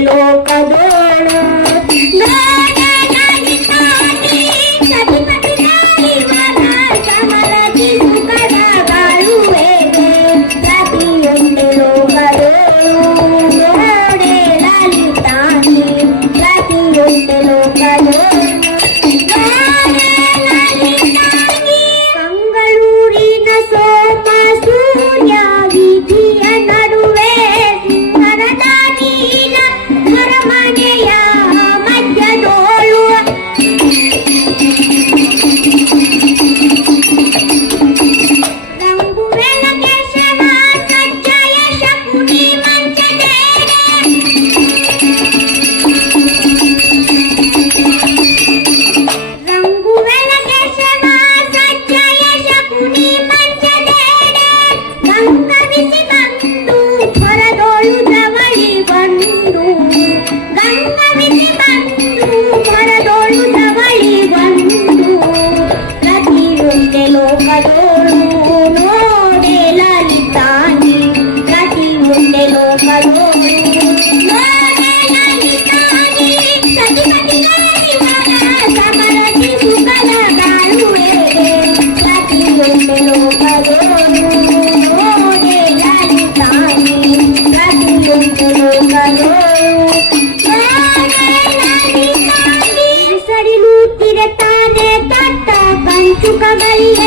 loca, no. trabalhar.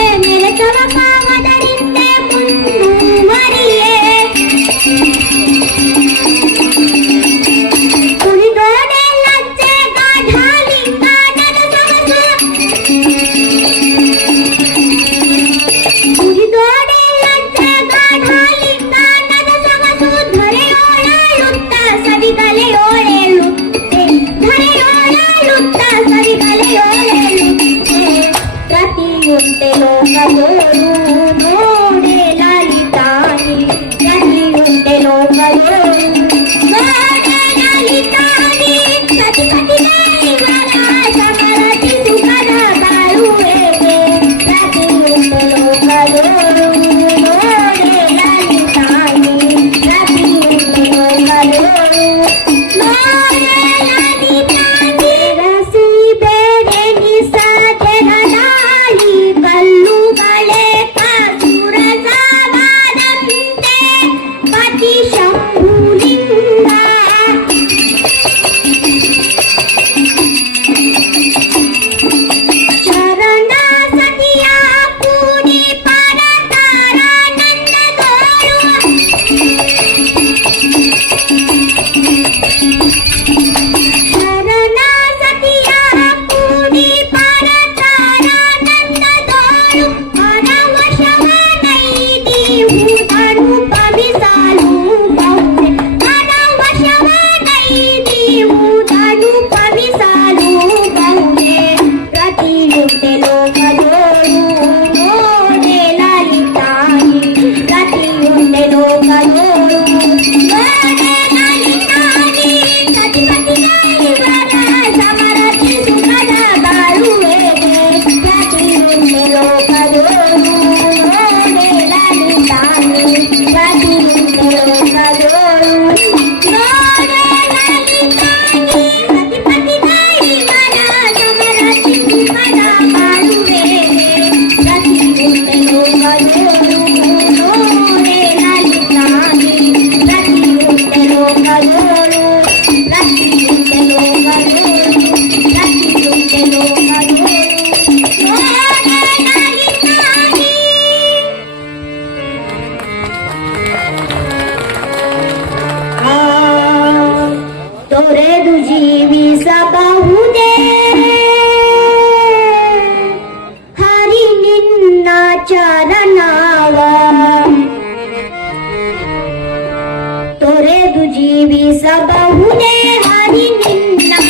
दुजी विसबहुने हरि निन्ना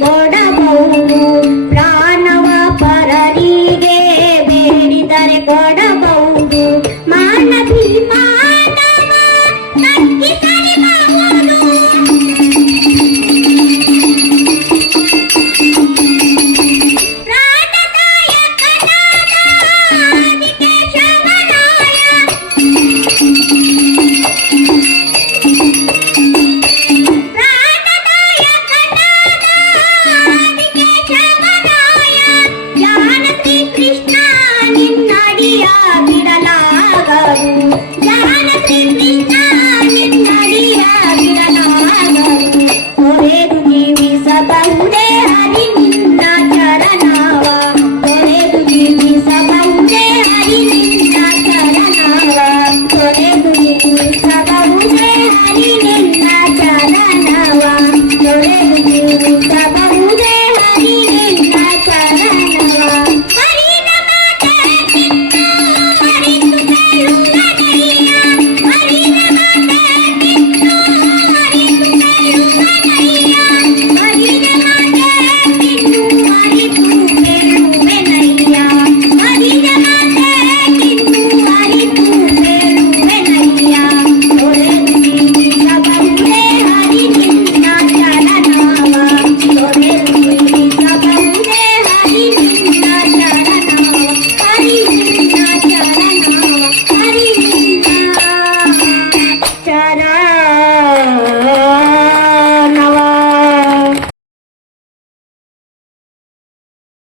ಕೊಡಬಹುದು ಪ್ರಾಣವ ಪರರಿಗೆ ಬೇಡಿದರೆ ಕೊಡಬಹುದು